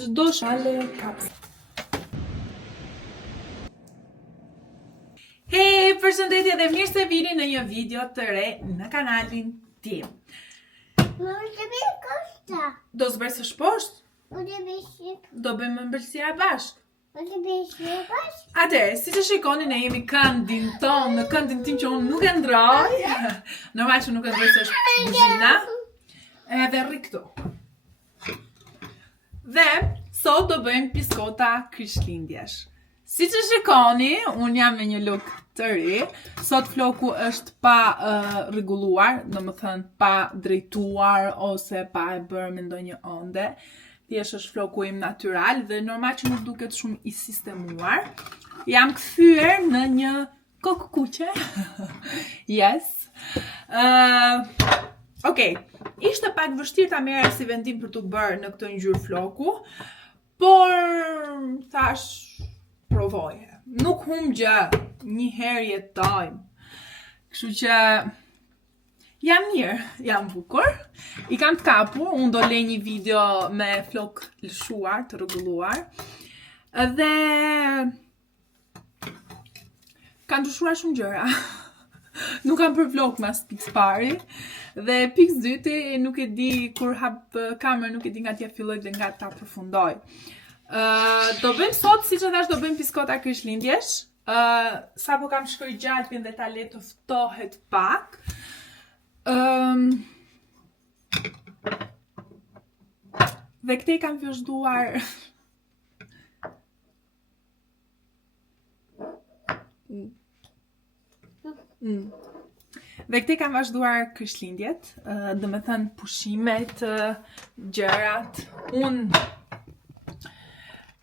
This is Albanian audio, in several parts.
çdo shale kaps. Hey, përshëndetje dhe mirë se vini në një video të re në kanalin tim. Do zbërë së shposht? Do bëjmë mbëlsia bashk? Atëherë, si që shikoni, ne jemi këndin ton, në këndin tim që unë nuk e ndroj. Normal që nuk e ndroj se është buzhina. Edhe rri këtu. Dhe sot do bëjmë piskota Krishtlindjesh. Si që shikoni, unë jam me një look të ri. Sot floku është pa rregulluar, domethënë pa drejtuar ose pa e bërë me ndonjë ënde. Thjesht është floku im natyral dhe normal që nuk duket shumë i sistemuar. Jam kthyer në një kokë kuqe. Yes. Okej, ishte pak vështirë ta merrja si vendim për t'u bërë në këtë ngjyrë floku, por thash provoje. Nuk humb gjë, një herë jetojmë. Kështu që jam mirë, jam bukur. I kam të kapur, unë do lej një video me flok lëshuar, të rregulluar. Dhe kanë ndryshuar shumë gjëra. Nuk kam për vlog mas Pix pari. Dhe Pix dyti nuk e di kur hap kamerë, nuk e di nga t'ja filloj dhe nga ta përfundoj. Do bëjmë sot, si që thash, do bëjmë piskota Krishtlindjesh. Sa po kam shkoj gjalpin dhe ta le të ftohet pak. Dhe këte kam vazhduar Dhe këte kam vazhduar Krishtlindjet, dhe me thënë pushimet, gjërat,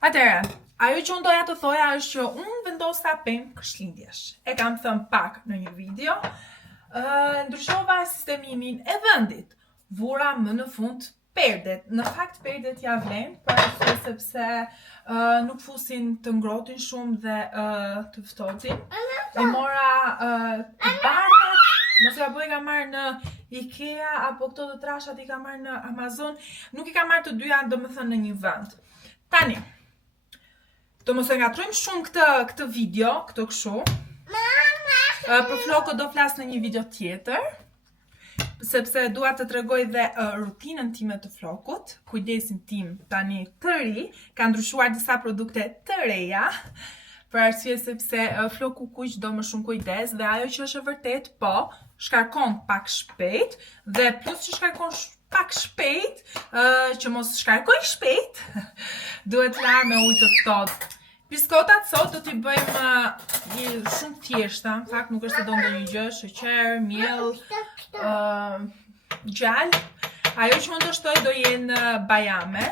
Atëherë, ajo që unë doja të thoja është që unë vendosa 5 Krishtlindjesh. E kam thënë pak në një video, ndryshova sistemimin e vendit, vura më në fund perdet. Në fakt perdet ja vlen, për arsye sepse nuk fusin të ngrotin shumë dhe të ftohtin. E mora të bardhat, mos ja bëj ka marrë në IKEA apo këto të trashat i ka marrë në Amazon, nuk i ka marrë të dyja domethënë në një vend. Tani, do mos e ngatrojmë shumë këtë video, këto kështu. Për flokët do flas në një video tjetër, sepse dua të tregoj dhe rutinën time të flokut. Kujdesin tim tani të ri, ka ndryshuar disa produkte të reja, për arsye sepse floku kuq do më shumë kujdes dhe ajo që është e vërtet, po, shkarkon pak shpejt dhe plus që shkarkon pak shpejt, që mos shkarkoj shpejt, duhet la me ujë të ftohtë. Piskotat sot do t'i bëjmë shumë thjeshta, në fakt nuk është të do ndonjë gjë, sheqer, miell, gjallë. Ajo që unë do shtoj do jenë bajame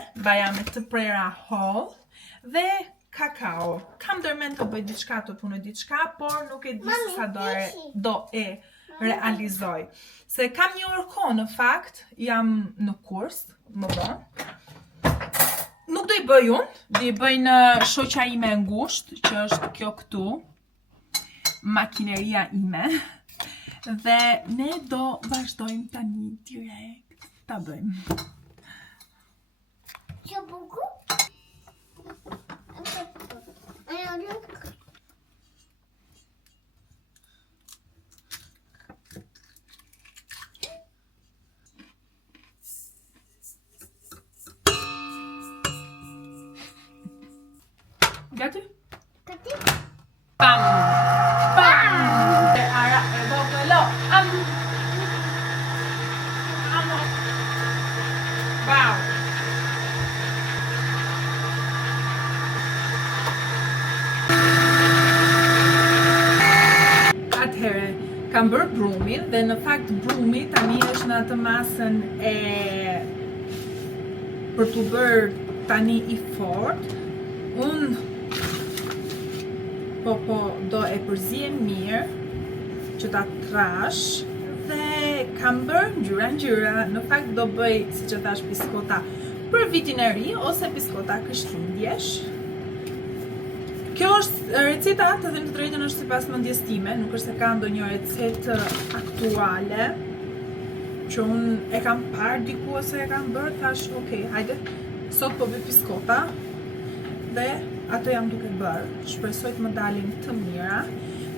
të prera holl dhe kakao. Kam ndërmend të bëj diçka të punoj diçka, por nuk e di se sa do e realizoj. Se kam një orë kohë në fakt, jam në kurs, më vonë. Nuk do i bëj unë, do i bëjnë shoqja ime ngusht, që është kjo këtu, makineria ime. Dhe ne do vazhdojmë tani direkt ta bëjmë. Që buku? Gati? Gati? Pam! Pam! Te ara e vogëlo! Wow! Atëherë, kam bërë brumin dhe në fakt brumi tani është në atë masën e për t'u bërë tani i fort. Unë po do e përzijem mirë që ta trash dhe kam bërë ngjyra. Në fakt do bëj, si që thash, piskota për vitin e ri ose piskota Krishtlindjesh. Kjo është receta, të them të drejtën, është sipas mendjes time, nuk është se ka ndonjë recetë aktuale që unë e kam parë diku ose e kam bërë, thash, okay, hajde, Sot po bëj biskota dhe ato jam duke bërë. Shpresoj të më dalin të mira.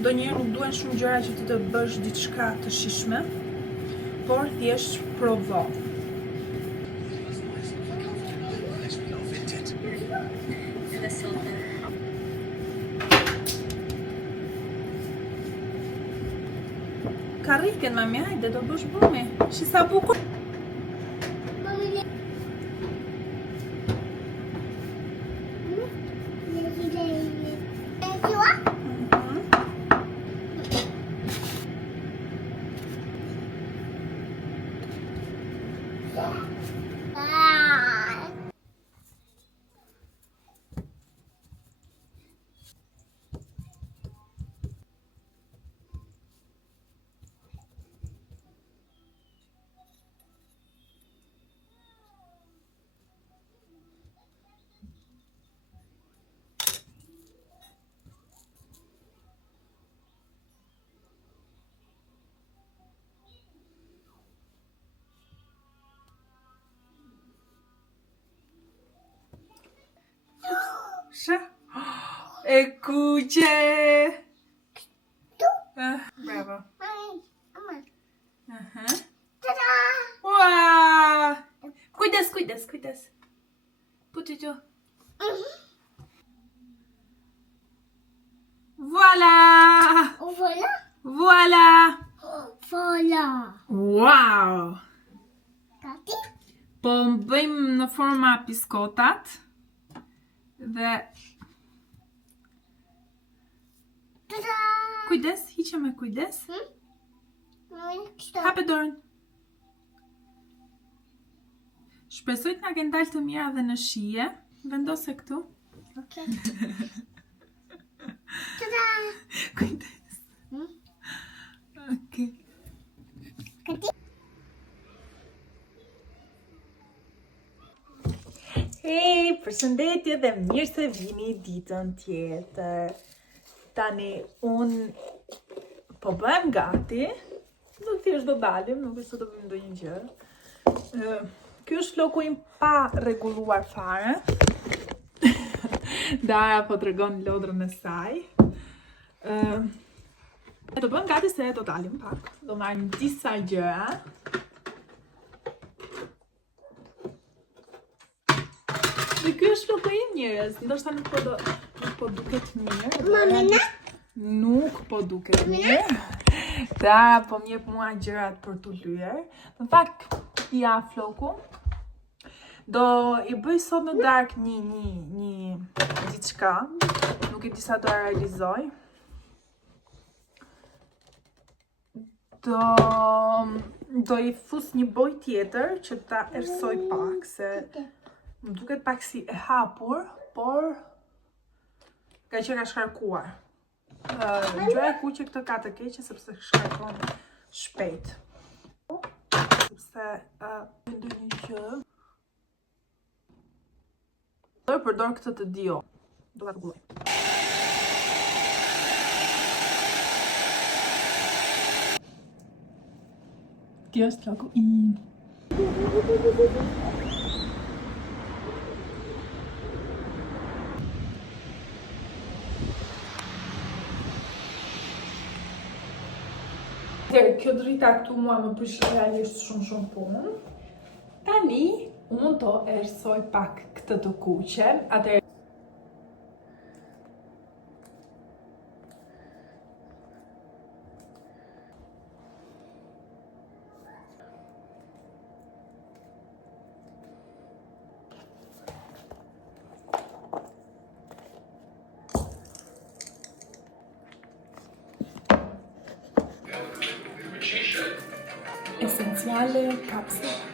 Ndonjëherë nuk duhen shumë gjëra që ti të bësh diçka të shishme, por thjesht provo. Karriken, mami, hajde, do bësh bumi. Shi sa bukur. Shë? E kuqe! Bravo. Ua! Kujdes, kujdes, kujdes. Puti tu. Voilà! Voilà. Voilà! Voilà. Wow! Tati? Po bëjmë në forma biskotat dhe Tada! kujdes, hiqe me kujdes. Kështu. Hape dorën. Shpresoj të na kenë dalë të mira dhe në shije. Vendose këtu. Okej. Tada! Kujdes. Okej. Tati? Hej, përshëndetje dhe mirë se vini ditën tjetër. Tani, unë po bëhem gati. Do thjesht do dalim, nuk e se do bëjmë ndonjë gjë. Ky është floku im pa rregulluar fare. Dara po tregon lodrën e saj. Do bëhem gati se do dalim pak. Do marrim disa gjëra. Dhe ky është floku im, njerëz. Ndoshta nuk po duket mirë. Mamina? Nuk po duket mirë. Dara po më jep mua gjërat për t'u lyer. Në fakt, ja floku. Do i bëj sot në darkë një diçka. Nuk e di sa do e realizoj. Do i fus një boj tjetër që ta ersoj pak, se më duket pak si e hapur, por ka që ka shkarkuar. Gjëra e kuqe këtë ka të keqe sepse shkarkon shpejt. Sepse ndonjë gjë. Do e përdor këtë të dio. Do ta rregulloj. Kjo është floku im. Kjo drita këtu mua më prish realisht shumë punë. Tani, unë do ersoj pak këtë të kuqe. Atëherë esenciale, kapsel.